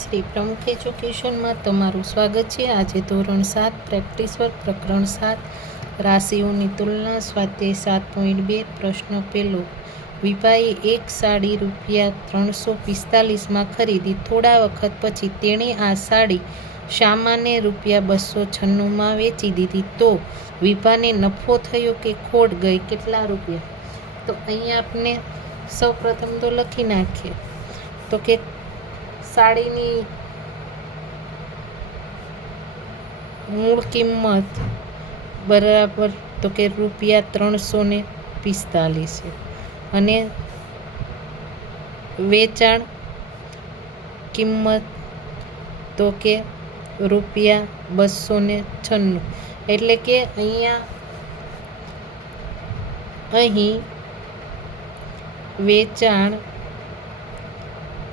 શ્રી પ્રમુખ એજ્યુકેશનમાં તમારું સ્વાગત છે। આજે ધોરણ 7 પ્રેક્ટિસ વર્ક પ્રકરણ 7 રાશિઓની તુલના સ્વાધ્યાય 7.2 પ્રશ્ન પહેલો। વિભાએ એક સાડી ₹345માં ખરીદી। થોડા વખત પછી તેણે આ સાડી શામાને ₹296માં વેચી દીધી તો વિભાને નફો થયો કે ખોટ ગઈ? કેટલા રૂપિયા? તો અહીંયા આપણે સૌ પ્રથમ તો લખી નાખીએ તો કે સાડીની મૂળ કિંમત બરાબર તો કે ₹345 છે અને વેચાણ કિંમત તો કે ₹296, એટલે કે અહીં વેચાણ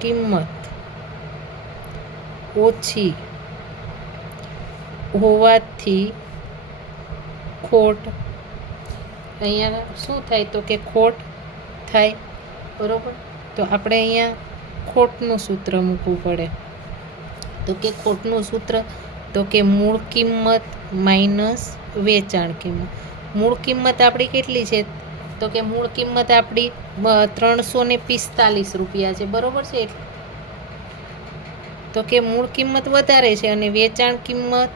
કિંમત ઓછી હોવાથી ખોટ અહીંયા શું થાય તો કે ખોટ થાય, બરોબર। તો આપણે અહીંયા ખોટનું સૂત્ર મૂકવું પડે તો કે ખોટનું સૂત્ર તો કે મૂળ કિંમત માઇનસ વેચાણ કિંમત। મૂળ કિંમત આપણી કેટલી છે તો કે મૂળ કિંમત આપણી ₹345 છે, બરોબર છે। તો કે મૂળ કિંમત વધારે છે અને વેચાણ કિંમત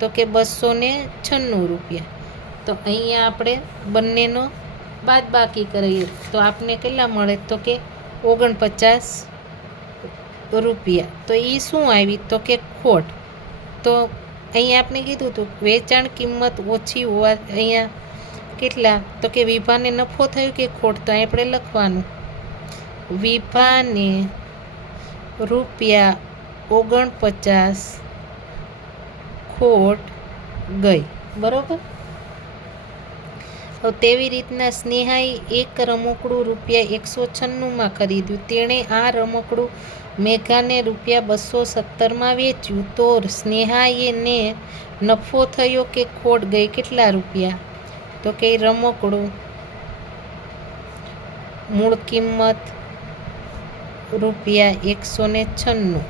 તો કે ₹296। તો અહીંયા આપણે બંનેનો બાદબાકી કરીએ તો આપને કેટલા મળે તો કે ₹49। તો એ શું આવી તો કે ખોટ। તો અહીંયા આપણે કીધું હતું વેચાણ કિંમત ઓછી હોવા અહીંયા કેટલા તો કે વિભાને નફો થયો કે ખોટ? તો આપણે લખવાનું વિભાને ₹49 ખોટ ગઈ, બરોબર। તેવી રીતના સ્નેહાએ એક રમકડું ₹196માં ખરીદ્યું। તેણે આ રમકડું મેઘાને ₹217માં વેચ્યું તો સ્નેહાને નફો થયો કે ખોટ ગઈ? કેટલા રૂપિયા? તો કે રમકડું મૂળ કિંમત ₹196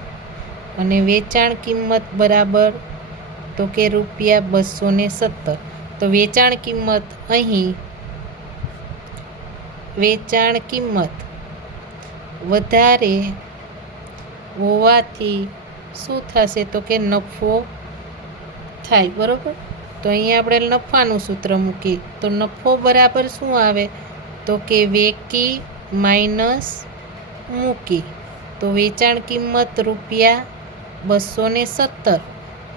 અને વેચાણ કિંમત બરાબર તો કે ₹217। તો વેચાણ કિંમત અહીં વેચાણ કિંમત વધારે હોવાથી શું થશે તો કે નફો થાય, બરોબર। તો અહીંયા આપણે નફાનું સૂત્ર મૂકીએ તો નફો બરાબર શું આવે તો કે વેકી માઇનસ મૂકી। તો વેચાણ કિંમત ₹217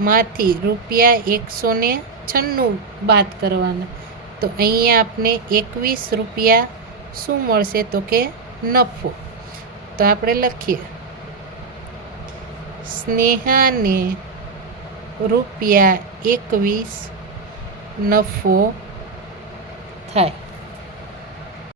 માંથી ₹196 બાદ કરવાના તો અહીંયા આપણે ₹21 શું મળશે તો કે નફો। તો આપણે લખીએ સ્નેહાને ₹21 નફો થાય।